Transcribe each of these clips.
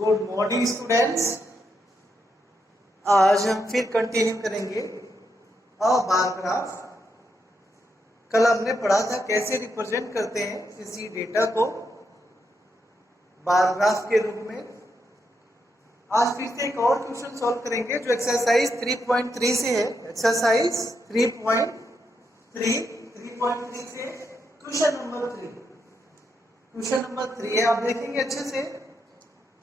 Good morning students. आज हम फिर कंटिन्यू करेंगे बार ग्राफ। कल हमने पढ़ा था कैसे रिप्रेजेंट करते हैं किसी डेटा को बार ग्राफ के रूप में। आज फिर से एक और क्वेश्चन सॉल्व करेंगे जो एक्सरसाइज 3.3 से है। एक्सरसाइज 3.3 से क्वेश्चन नंबर 3। क्वेश्चन नंबर 3 है, आप देखेंगे अच्छे से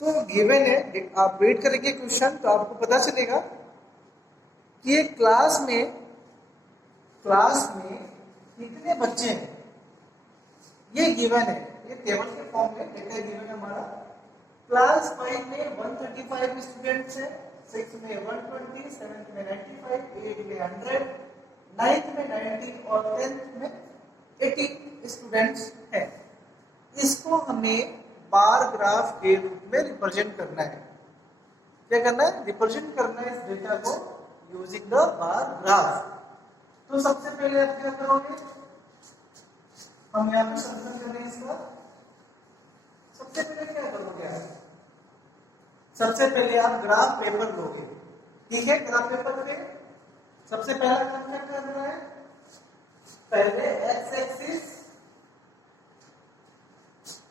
तो गिवन है, आप रीड करेंगे क्वेश्चन तो आपको पता चलेगा कि एक क्लास में कितने बच्चे हैं। ये गिवन है, ये टेबल के फॉर्म में डेटा गिवन है हमारा। क्लास 5 में 135 स्टूडेंट्स हैं, 6 में 120, 7 में 95, 8 में 100, 9th में 90 और 10th में 80 स्टूडेंट्स हैं। इसको हमें बार ग्राफ के रूप में रिप्रेजेंट करना है। क्या करना है? रिप्रेजेंट करना है इस डेटा को यूजिंग द बार ग्राफ। तो सबसे पहले आप क्या करोगे, हम यहाँ पे सॉल्यूशन कर रहे हैं इसका। सबसे पहले क्या करोगे आप? सबसे पहले आप ग्राफ पेपर लोगे, ठीक है। ग्राफ पेपर पे सबसे पहला काम क्या करना है? पहले एक्स एक्सिस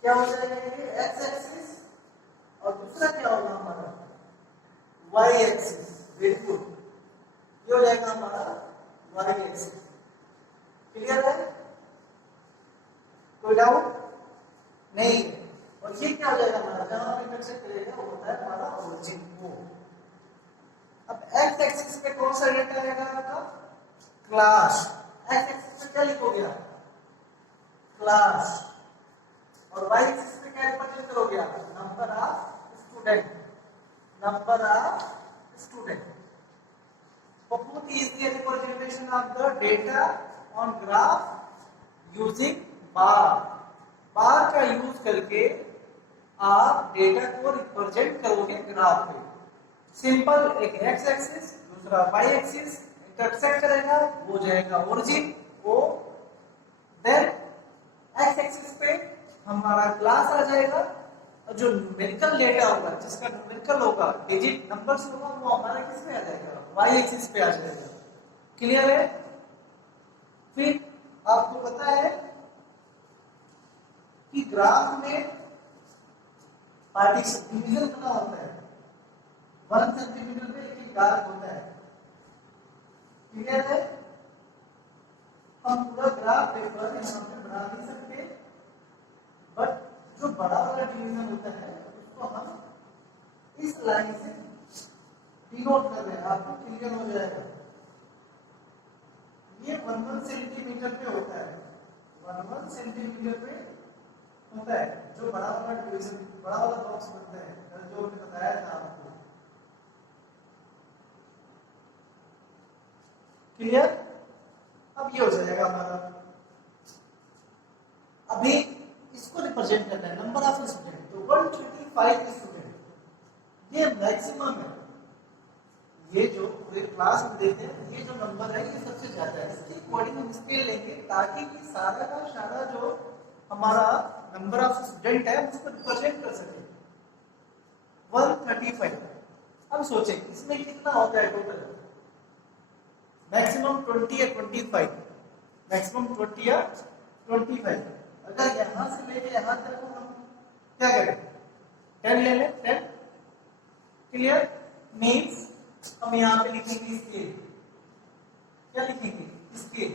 क्या हो जाएगा, ये एक्स एक्सिस, और दूसरा क्या होगा हमारा वाई एक्सिस। वेरी गुड, ये हो जाएगा हमारा वाई एक्सिस। क्लियर है? कोई डाउट नहीं? और ये क्या हो जाएगा हमारा, जहां पे इंटरसेक्ट करेगा वो होता है हमारा ओरिजिन को। अब एक्स एक्सिस पे कौन सा डेटा आएगा आपका? क्लास। एक्स एक्सिस पे क्या लिखोगे आप? क्लास। और वाई एक्सिस पे क्या रिप्रेजेंट करोगे आप? Number of student. Number of student. बहुत easy representation of the data on graph using bar. Bar का यूज करके आप डेटा को रिप्रेजेंट करोगे ग्राफ में। सिंपल, एक एक्स एक्सिस दूसरा वाई एक्सिस इंटरसेक्ट करेगा, वो जाएगा ओरिजिन वो। देन एक्स एक्सिस पे हमारा क्लास आ जाएगा, और जो न्यूमेरिकल डेटा होगा, जिसका न्यूमेरिकल होगा, डिजिट नंबर्स होगा, वो हमारा किस पे आ जाएगा? वाई एक्सिस पे आ जाएगा। क्लियर है? फिर आपको पता है कि ग्राफ में पार्टीशन डिवीजन कितना होता है? 1 सेंटीमीटर पे एक डार्क होता है। क्लियर है? हम पूरा ग्राफ पेपर यहाँ पे बना नहीं सकते, बट जो बड़ा वाला डिवीजन होता है उसको हम इस लाइन से डिनोट कर रहे हैं, आपको क्लियर हो जाएगा। ये 1 सेंटीमीटर पे होता है, 1 सेंटीमीटर पे होता है जो बड़ा वाला डिवीजन, बड़ा वाला बॉक्स बनता है, जो मैंने बताया था आपको। क्लियर? अब ये हो जाएगा हमारा। अभी इसको रिप्रेजेंट करना है नंबर ऑफ स्टूडेंट, तो 135 स्टूडेंट ये मैक्सिमम है। ये जो पूरे क्लास में देखते हैं, ये जो नंबर है ये सबसे ज्यादा है। इसके अकॉर्डिंग हम स्केल लेंगे ताकि कि सारा का सारा जो हमारा नंबर ऑफ स्टूडेंट है उसको रिप्रेजेंट कर सके। 135। अब सोचें इसमें कितना होता है टोटल? मैक्सिमम 20 या 25? मैक्सिमम 20 या 25। अगर यहां से लेके यहां तक को हम क्या करें? 10 ले लें, 10। क्लियर? मीन्स हम यहां पे लिखेंगे स्केल। क्या लिखेंगे? स्केल।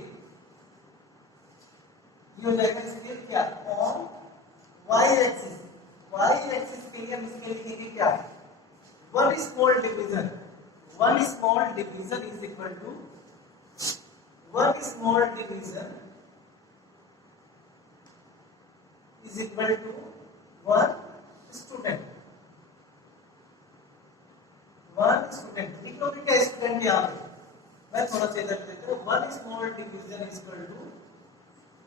ये हो जाएगा स्केल क्या? On Y axis. Y axis के लिए हम स्केल लिखेंगे क्या? 1 small division. 1 small division is equal to 1 small division is equal to 1 student। 1 student लिख लो क्या स्टूडेंट यहाँ पे? मैं थोड़ा सा इधर देता हूँ। 1 small division is equal to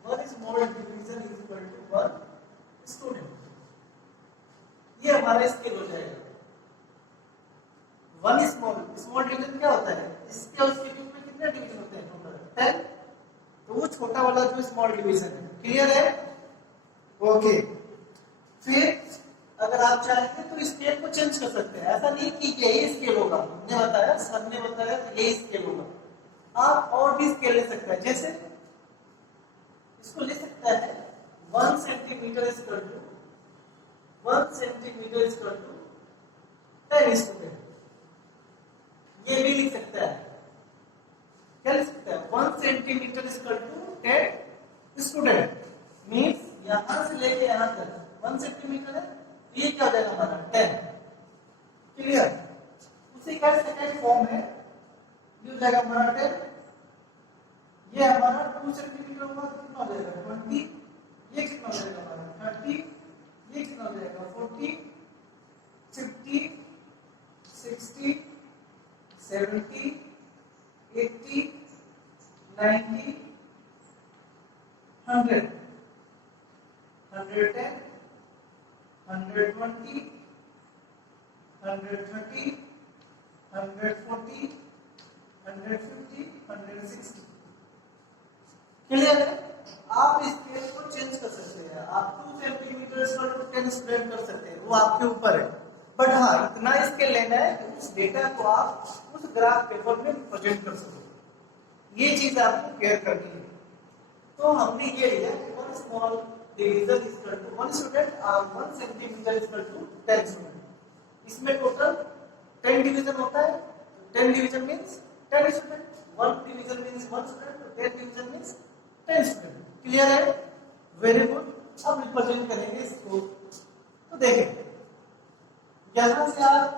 1 small division is equal to 1 student। ये हमारा स्केल हो जाएगा। 1 small division क्या होता है? इसके और इसके बीच में कितने डिवीजन होते हैं टोटल? 10। तो वो छोटा वाला जो स्मॉल डिवीजन है। क्लियर है? ओके। फिर अगर आप आप चाहेंगे तो स्केल को चेंज कर सकते हैं, ऐसा नहीं कि यही स्केल होगा, हमने बताया, सर ने बताया तो यही स्केल होगा। आप और भी स्केल ले सकते हैं, जैसे इसको ले सकता है 1 centimetre is equal to 1 centimetre is equal to 10 student, ये भी लिख सकता है। क्या लिख सकता है? 1 centimetre is equal to 10 student, means यहां से लेके यहां तक 1 सेंटीमीटर है, ये क्या हो जाएगा हमारा 10। क्लियर? उसी का सेकंड फॉर्म है, ये हो जाएगा हमारा 10, ये हमारा 2 सेंटीमीटर होगा तो कितना हो जाएगा 20, ये कितना हो जाएगा हमारा 30, ये कितना हो जाएगा 40, 50, 60, 70, 80, 90, 100, 110, 120, 130, 140, 150, 160। क्लियर है? आप स्केल को चेंज कर सकते हैं, आप 2 सेंटीमीटर पर 10 स्प्रेड कर सकते हैं, वो आपके ऊपर है। बट हाँ, इतना स्केल लेना है कि उस डेटा को आप उस ग्राफ पेपर में प्रेजेंट कर सको, ये चीज आपको केयर करनी है। तो हमने ये लिया कि 1 small division is equal to 1 student और 1 centimetre is equal to 10 student. इसमें टोटल 10 डिवीजन होता है, 10 division means 10 student, 1 division means 1 student, तो 10 डिवीजन मींस 10 स्टूडेंट। क्लियर है? Very good. अब रिप्रेजेंट करेंगे इसको, तो देखें यहां से आप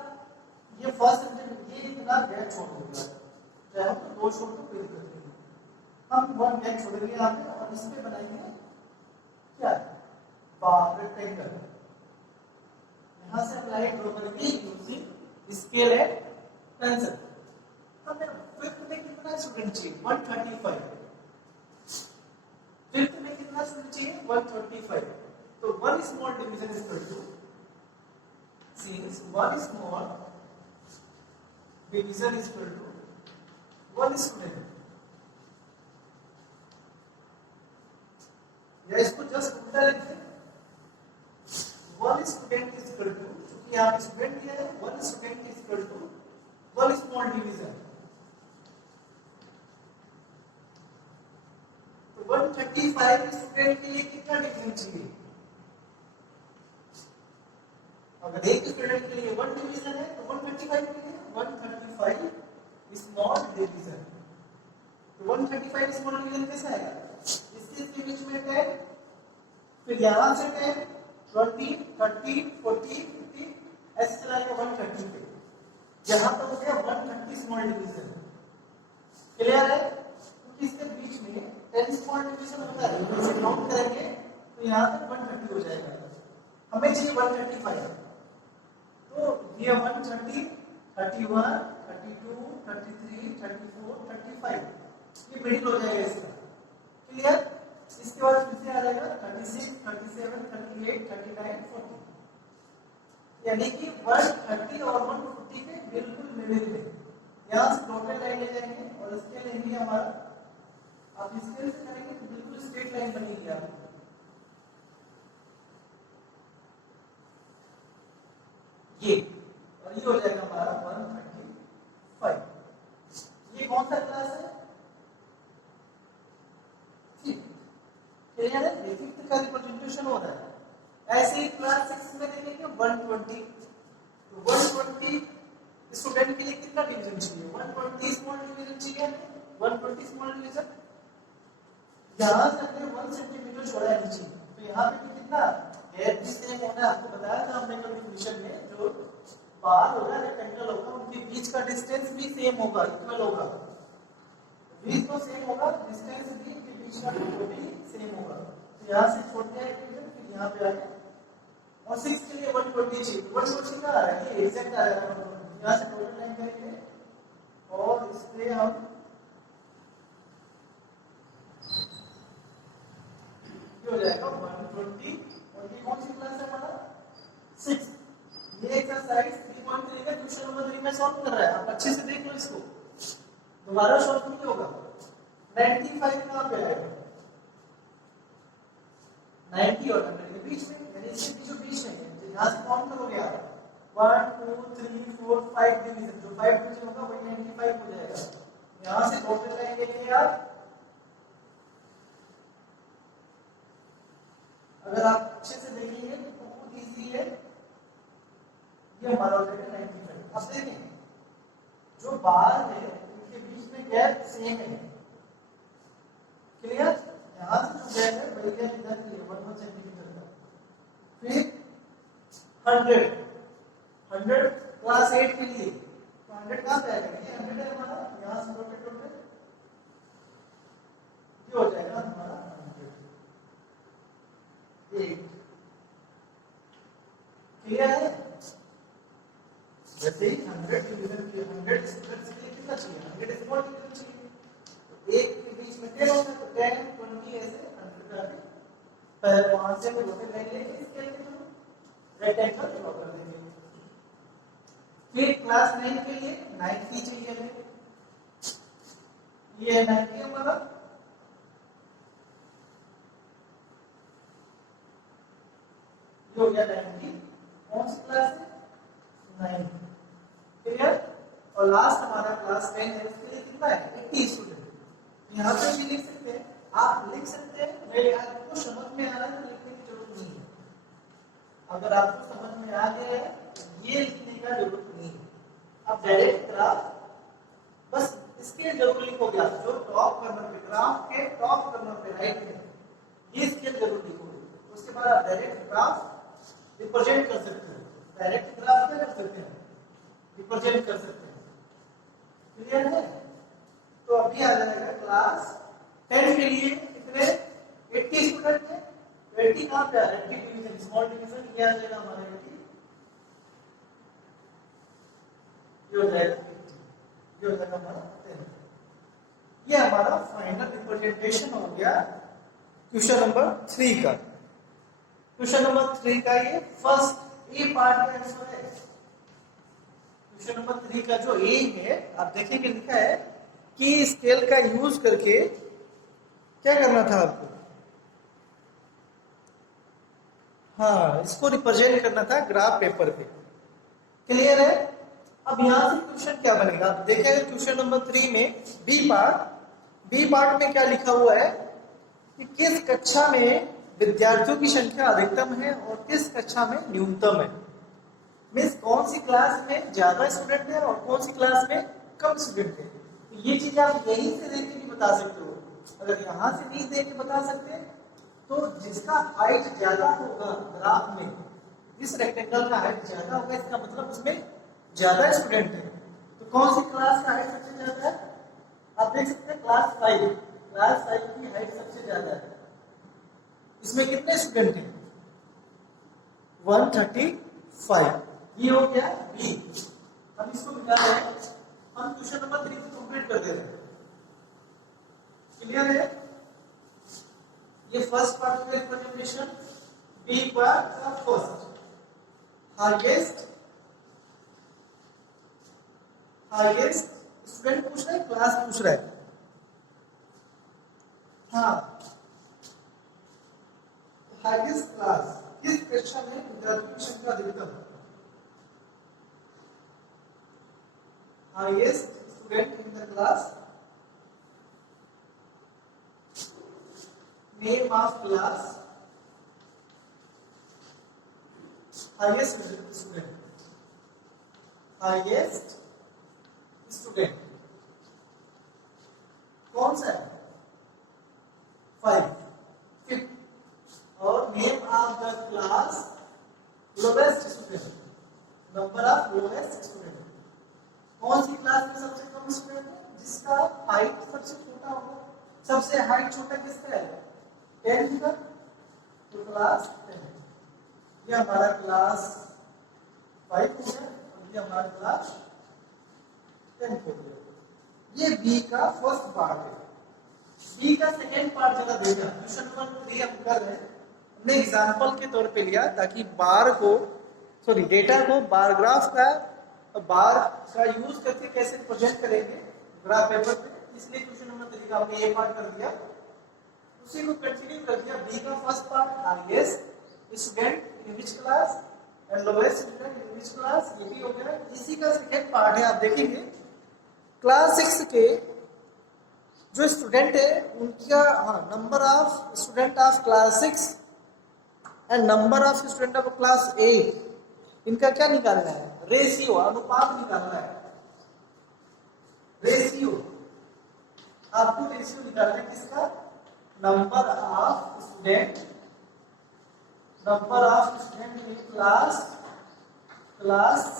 ये फर्स्ट सेंटीमीटर ये इतना गैप छोड़ देंगे, चाहे तो 2 छोड़ दो कोई दिक्कत नहीं, हम 1 गैप छोड़ेंगे यहाँ पे और इस पे बनाएंगे क्या बार रेक्टेंगल। यहां से हम लाइन ड्रॉ करेंगे यूजिंग स्केल एंड पेंसिल। हमें फिफ्थ में कितना स्टूडेंट चाहिए 135, फिफ्थ में कितना स्टूडेंट चाहिए 135, तो 1 small division is equal to, since 1 small division is equal to 1 student, या इसको जस्ट उल्टा लिखते हैं 1 स्टूडेंट इज इक्वल टू, क्योंकि यहाँ पे स्टूडेंट दिया है, 1 student is equal to 1 small division. तो 135 स्टूडेंट के लिए कितना डिवीजन चाहिए? अगर एक स्टूडेंट के लिए 1 डिवीजन है तो 135 के लिए 135 स्मॉल डिवीजन। तो 135 स्मॉल डिवीजन कैसा है? इसके बीच में 10, फिर यहां से 10, 20, 30, 40, 50 ऐसे चलाएगा 130 पे, यहां तक हो गया 130 स्मॉल डिवीजन। क्लियर है? क्योंकि इसके बीच में 10 स्मॉल डिवीजन होता है, तो इसे काउंट करेंगे तो यहां तक 130 हो जाएगा। हमें चाहिए 135, तो ये 130, 31, 32, 33, 34, 35, ये मिडिल हो जाएगा इसका। क्लियर? इसके बाद फिर से आ जाएगा 36, 37, 38, 39, 40, यानी कि 130 और 140 के बिल्कुल मिडिल में। यहाँ से डॉटेड लाइन ले जाएंगे और इसके लेंगे हमारा, आप स्केल से करेंगे तो बिल्कुल स्ट्रेट लाइन बनेगी आपको। ये और ये हो जाएगा हमारा 135। ये कौन सा क्लास है? क्लियर है? फिफ्थ का रिप्रेजेंटेशन हो रहा है। ऐसे ही क्लास 6 में देखेंगे 120, तो 120 स्टूडेंट के लिए कितना डिवीजन चाहिए? 120 स्मॉल डिवीजन चाहिए, 120 स्मॉल डिवीजन। यहां से हमने 1 सेंटीमीटर छोड़ा है नीचे, तो यहाँ पे भी कितना गैप भी सेम होना है। आपको बताया था हमने कल डिफिनेशन में, जो बार होगा रेक्टेंगल होगा उनके बीच का डिस्टेंस भी सेम होगा, इक्वल होगा, बीच तो सेम होगा, डिस्टेंस भी इनके बीच का भी सेम होगा। तो यहाँ से छोड़ते हैं डिवीजन, फिर यहाँ पे आ गया, और 6 के लिए 120 चाहिए, 120 का आ रहा है, ये एग्जैक्ट आ रहा है। यहाँ से टोटल लाइन करेंगे और इस पे हम ये हो जाएगा 120, और ये कौन सी क्लास है हमारा 6। ये एक्सरसाइज 3.3 का क्वेश्चन नंबर 3 में सॉल्व कर रहा है, आप अच्छे से देख लो इसको, दोबारा सॉल्व नहीं होगा। 95 कहां पे आएगा? 90 और 100 के बीच में, यानी इसके बीच में है, यहां से काउंट करोगे 1 2 3 4 5 डिवीजन, जो 5 डिवीजन होगा वही 95 हो जाएगा। यहां से डॉटेड लाइन लेके आप, अगर आप अच्छे से देखेंगे तो बहुत इजी है। ये हमारा ऑलरेडी 95। अब देखें जो बार है उनके बीच में गैप सेम है, क्लियर? यहां से जो गैप है वही गैप इधर भी है 1 सेंटीमीटर का। फिर 100 क्लास 8 के लिए तो 100 कहां पे आएगा? ये 100 है हमारा, यहां से डॉटेड डॉटेड ये हो जाएगा हमारा 100। क्लियर है? वैसे ही 100 डिवीजन के 100 स्टूडेंट्स के लिए कितना चाहिए? 100 स्मॉल डिवीजन चाहिए। तो एक के बीच में 10 होता है तो 10 20 ऐसे 100 का पहले 5 से डॉटेड लाइन लेके इसके लिए रेक्टेंगल ड्रॉ कर देंगे। फिर क्लास 9 के लिए 90 चाहिए हमें, ये 90 हमारा। ये हो गया 90। कौन सी क्लास है? 9। क्लियर? और लास्ट हमारा क्लास 10 है, उसके लिए कितना है? 80 स्टूडेंट। यहाँ पे भी लिख सकते हैं, आप लिख सकते हैं, नहीं आपको समझ में आ रहा है तो लिखने की जरूरत नहीं है। अगर आपको समझ में आ गया है ये लिखने का जरूरत नहीं है। अब डायरेक्ट ग्राफ बस स्केल जरूर लिखोगे आप, जो टॉप कर्नर पे, ग्राफ के टॉप कर्नर पे राइट में ये स्केल जरूर लिखोगे। उसके बाद आप डायरेक्ट ग्राफ रिप्रेजेंट कर सकते हो। डायरेक्ट ग्राफ क्या कर सकते हैं? रिप्रेजेंट कर सकते हैं। क्लियर है? तो अभी आ जाएगा क्लास 10 के लिए कितने? 80 स्टूडेंट है। 80 कहां पे आ रहा है? 80 डिवीजन, स्मॉल डिवीजन ये आ जाएगा हमारा 80। ये हो जाएगा 80, ये हो जाएगा हमारा 10। ये हमारा फाइनल रिप्रेजेंटेशन हो गया क्वेश्चन नंबर 3 का। क्वेश्चन नंबर 3 का ये फर्स्ट ए पार्ट का आंसर है। क्वेश्चन नंबर 3 का जो ए है, आप देखेंगे लिखा है कि स्केल का यूज करके क्या करना था आपको? हाँ, इसको रिप्रेजेंट करना था ग्राफ पेपर पे। क्लियर है? अब यहां से क्वेश्चन क्या बनेगा? देखिए क्वेश्चन नंबर 3 में बी पार्ट में क्या लिखा हुआ है कि किस कक्षा में विद्यार्थियों की संख्या अधिकतम है और किस कक्षा में न्यूनतम है। मीन्स कौन सी क्लास में ज्यादा स्टूडेंट है और कौन सी क्लास में कम स्टूडेंट है। तो ये चीज आप यहीं से देख के भी बता सकते हो। अगर यहां से नहीं देख के बता सकते तो जिसका हाइट ज्यादा होगा ग्राफ में, जिस रेक्टेंगल का हाइट ज्यादा होगा इसका मतलब उसमें ज्यादा स्टूडेंट है। तो कौन सी क्लास का हाइट सबसे ज्यादा है? आप देख सकते हैं क्लास 5। क्लास 5 की हाइट सबसे ज्यादा है। इसमें कितने स्टूडेंट हैं? 135। ये हो गया बी। अब इसको मिटा रहे हैं हम, क्वेश्चन नंबर 3 को कंप्लीट कर दे रहे हैं। क्लियर है? ये फर्स्ट पार्ट का रिप्रेजेंटेशन। बी पार्ट का फर्स्ट हाईएस्ट स्टूडेंट पूछ रहा है, क्लास पूछ रहा है। हाँ, हाईएस्ट क्लास किस कक्षा में विद्यार्थियों की संख्या अधिकतम? Highest student in the class, name of class, highest student, highest student कौन सा है? 5। और name of the class, lowest student, number of lowest student. कौन सी क्लास में सबसे कम स्टूडेंट है? जिसका हाइट सबसे छोटा होगा। सबसे हाइट छोटा किसका है? 10 का, तो क्लास 10। ये हमारा क्लास 5 हो गया और ये हमारा क्लास 10 हो गया। ये बी का फर्स्ट पार्ट है। बी का सेकेंड पार्ट जरा देखा, क्वेश्चन नंबर 3 हम कर रहे हैं। हमने एग्जांपल के तौर पे लिया ताकि डेटा को बार ग्राफ का यूज करके कैसे प्रेजेंट करेंगे ग्राफ पेपर पे, इसलिए क्वेश्चन नंबर 3 का हमने ये पार्ट कर दिया। उसी को कंटिन्यू कर दिया। बी का first part, highest student in which class, and lowest student in which class, ये भी हो गया। इसी का सेकेंड पार्ट है, आप देखेंगे क्लास 6 के जो स्टूडेंट है उनका, हाँ, number of student of class 6 and number of student of class 8, इनका क्या निकालना है, रेशियो, अनुपात निकालना है। रेशियो, आपको रेशियो निकालना है किसका, number of student in class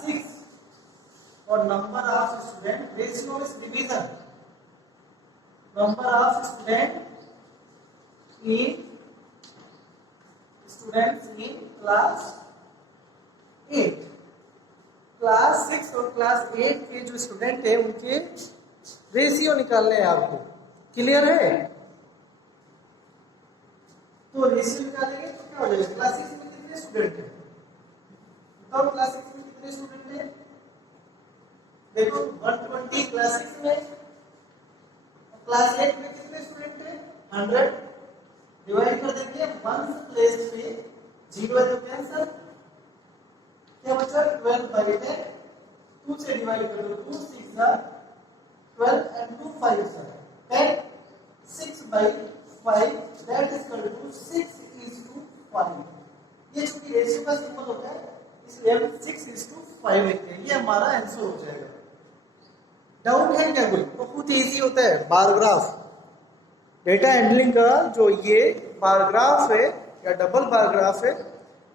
6 और number of student, ratio is division, number of students in class 8। Class 6 और क्लास 8 के जो स्टूडेंट है उनके रेशियो निकालने हैं आपको, क्लियर है। तो रेशियो निकालेंगे तो क्या हो जाएगा, क्लास 6 में कितने स्टूडेंट हैं, बताओ क्लास 6 में कितने स्टूडेंट हैं, देखो 120 क्लास 6 में, क्लास 8 में कितने स्टूडेंट हैं 100, डिवाइड कर देंगे 1 प्लेस पे 0 है तो कैंसिल, क्या बचा 12 बाई 10, 2 से डिवाइड कर दो, 2 6 are 12 and 2 5 are 10, 6 by 5 that is equal to 6:5। ये चूंकि रेशियो का सिंबल होता है इसलिए हम 6:5 लिखते हैं, ये हमारा आंसर हो जाएगा। डाउट है क्या कोई, बहुत इजी होता है बार ग्राफ, डेटा हैंडलिंग का जो ये बार ग्राफ है या डबल बार ग्राफ है,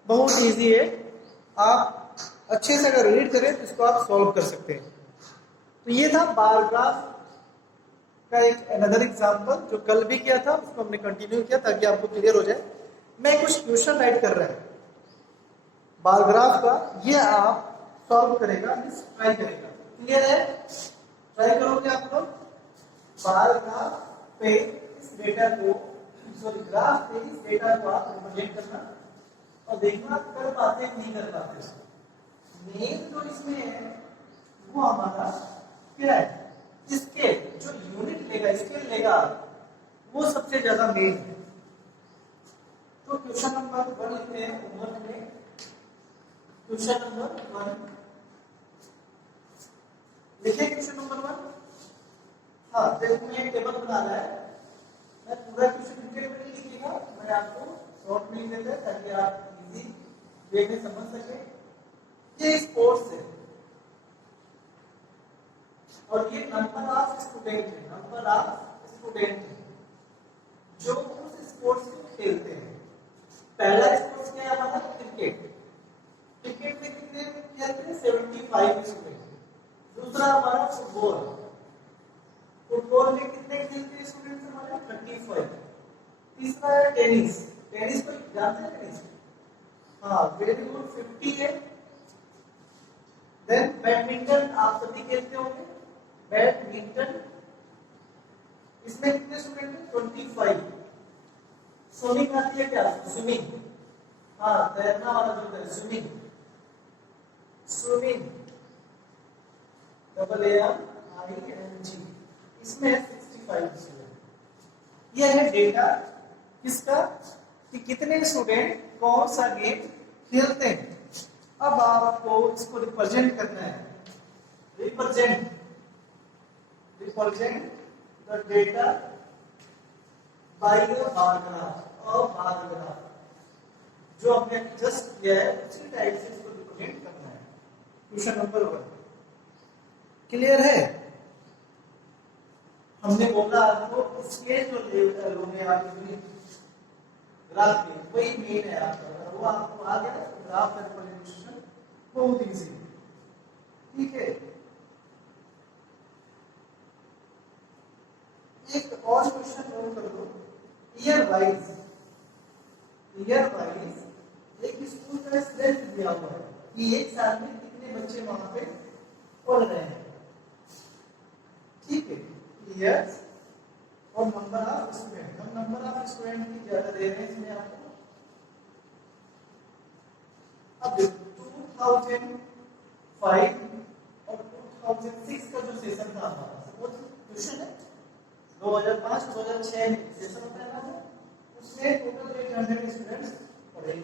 बहुत इजी है। आप अच्छे से अगर रीड करें तो इसको आप सॉल्व कर सकते हैं। तो ये था बार ग्राफ का एक अनदर एग्जांपल जो कल भी किया था, उसको हमने कंटिन्यू किया ताकि आपको क्लियर हो जाए। मैं कुछ क्वेश्चन राइट कर रहा है बार ग्राफ का, ये आप सॉल्व करेगा, मींस ट्राई करेगा, क्लियर है। ट्राई करोगे आप लोग बार ग्राफ पे इस डेटा को, सॉरी ग्राफ पे इस डेटा को आप रिप्रेजेंट करना और देखना कर पाते नहीं कर पाते। मेन जो इसमें है वो हमारा क्या है, स्केल, जो यूनिट लेगा, स्केल लेगा, वो सबसे ज्यादा मेन है। तो क्वेश्चन नंबर 1 लिखते हैं होमवर्क में। क्वेश्चन नंबर 1 लिखिए, क्वेश्चन नंबर 1। हाँ, देखो मैं एक टेबल बना रहा है, मैं पूरा क्वेश्चन डिटेल में नहीं लिखूंगा, मैं आपको शॉर्ट में लिख देता है ताकि आप इजी वे में समझ सके। ये स्पोर्ट्स है और ये नंबर ऑफ स्टूडेंट है, नंबर ऑफ स्टूडेंट जो उस स्पोर्ट्स को खेलते हैं। पहला स्पोर्ट्स क्या है हमारा, क्रिकेट। क्रिकेट में कितने खेलते हैं 75 स्टूडेंट। दूसरा हमारा फुटबॉल, फुटबॉल में कितने खेलते हैं स्टूडेंट्स हमारे 35। तीसरा है टेनिस, टेनिस को जानते हैं टेनिस, हाँ वेरी गुड 50 है। देन बैडमिंटन आप सभी खेलते होंगे, बैडमिंटन इसमें कितने स्टूडेंट हैं 25। स्विमिंग आती है क्या, स्विमिंग, हाँ तैरना वाला जो है स्विमिंग, स्विमिंग AARING, इसमें 65 स्टूडेंट। यह है डेटा किसका, कि कितने स्टूडेंट कौन सा गेम खेलते हैं। अब आपको इसको रिप्रेजेंट करना है, represent the data by the bar graph और बार ग्राफ जो हमने जस्ट किया है उसी टाइप से इसको रिप्रेजेंट करना है। क्वेश्चन नंबर 1 क्लियर है। हमने बोला आपको इसके जो लेवल होंगे आपके ग्राफ में वही मेन है आपका, वो आपको आ गया ग्राफ का रिप्रेजेंटेशन बहुत इजी, ठीक है। एक और क्वेश्चन नोट कर लो, ईयर वाइज एक स्कूल का स्ट्रेंथ दिया हुआ है कि एक साल में कितने बच्चे वहां पे पढ़ रहे हैं, ठीक है। ईयर्स और नंबर ऑफ स्टूडेंट, हम नंबर ऑफ स्टूडेंट की ज्यादा दे रहे हैं इसमें आपको। अब 2005 और 2006 का जो सेशन था हमारा, सपोज क्वेश्चन है 2005-2006 में सेशन होता है ना, उसमें टोटल 800 स्टूडेंट्स पढ़े।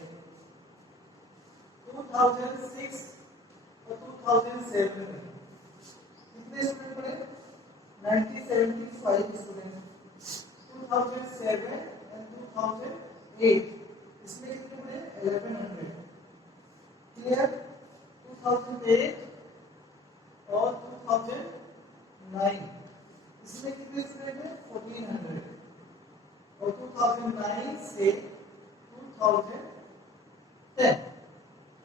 2006 और 2007 में कितने स्टूडेंट पढ़े? 9075 स्टूडेंट। 2007 एंड 2008 इसमें कितने पढ़े? 1100। क्लियर? 2008 और 2009 इसमें कितने स्टूडेंट हैं? 1400। और 2009 से 2010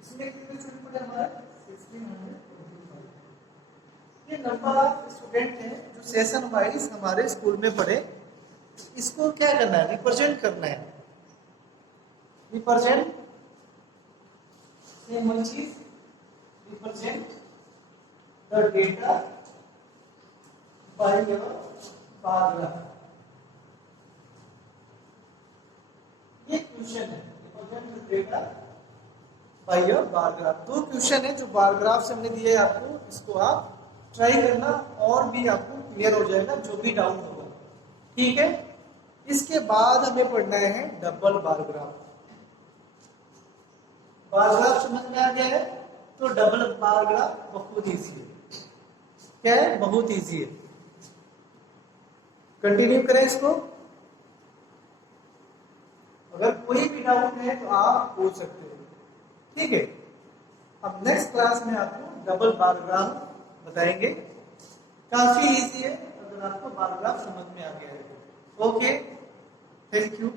इसमें कितने स्टूडेंट पढ़े हमारे? 1625। ये नंबर ऑफ स्टूडेंट हैं जो सेशन वाइज हमारे स्कूल में पढ़े। इसको क्या करना है? रिप्रेजेंट करना है। रिप्रेजेंट सेम चीज, represent the data by your bar graph. ये क्वेश्चन है, represent the data by your bar graph. दो क्वेश्चन है जो बार ग्राफ से हमने दिए आपको, इसको आप ट्राई करना और भी आपको क्लियर हो जाएगा जो भी डाउट होगा। ठीक है, इसके बाद हमें पढ़ना है double bar graph. Bar graph समझ में आ गया है तो डबल बार ग्राफ बहुत इजी है। क्या है? बहुत इजी है। कंटिन्यू करें इसको। अगर कोई भी डाउट है तो आप पूछ सकते हो। ठीक है, अब नेक्स्ट क्लास में आपको डबल बार ग्राफ बताएंगे। काफी इजी है अगर आपको बार ग्राफ समझ में आ गया है। Okay, thank you.